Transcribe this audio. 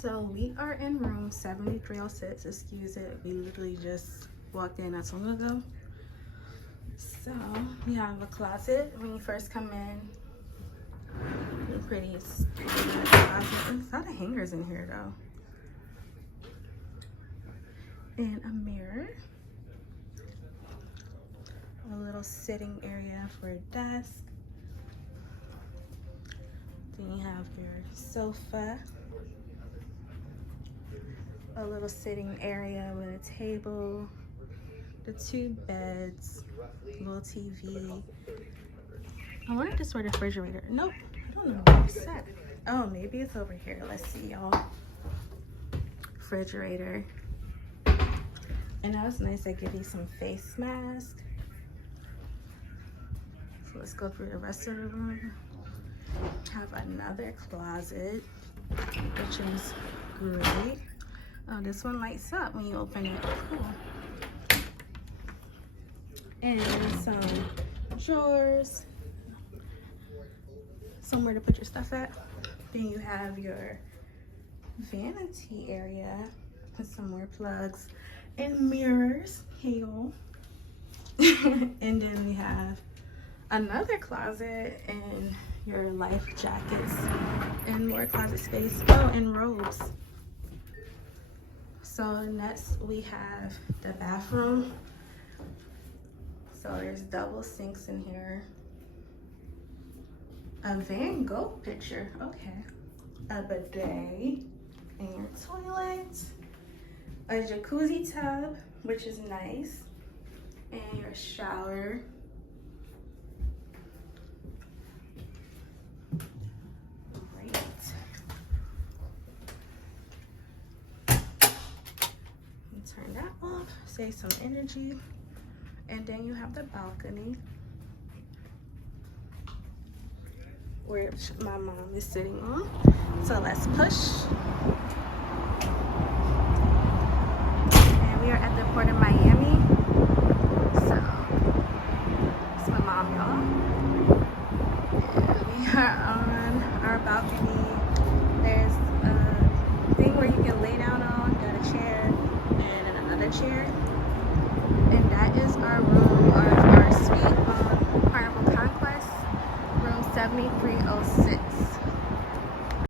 So we are in room 7306. Excuse it, we literally just walked in not so long ago. So we have a closet when you first come in. Pretty closet. There's a lot of hangers in here though. And a mirror. A little sitting area for a desk. Then you have your sofa. A little sitting area with a table. The 2 beds. Little TV. I wanted to sort of refrigerator. Nope, I don't know where it's at. Oh, maybe it's over here. Let's see, y'all. Refrigerator. And that was nice. They give you some face mask. So let's go through the rest of the room. Have another closet, which is great. Oh, this one lights up when you open it. Cool. And some drawers. Somewhere to put your stuff at. Then you have your vanity area with some more plugs and mirrors. Hey y'all. And then we have another closet and your life jackets and more closet space. Oh, and robes. So next we have the bathroom. So there's double sinks in here. A Van Gogh picture, okay. A bidet in your toilet. A jacuzzi tub, which is nice. And your shower. Great. Turn that off, save some energy. And then you have the balcony, where my mom is sitting on. So let's push. And we are at the Port of Miami.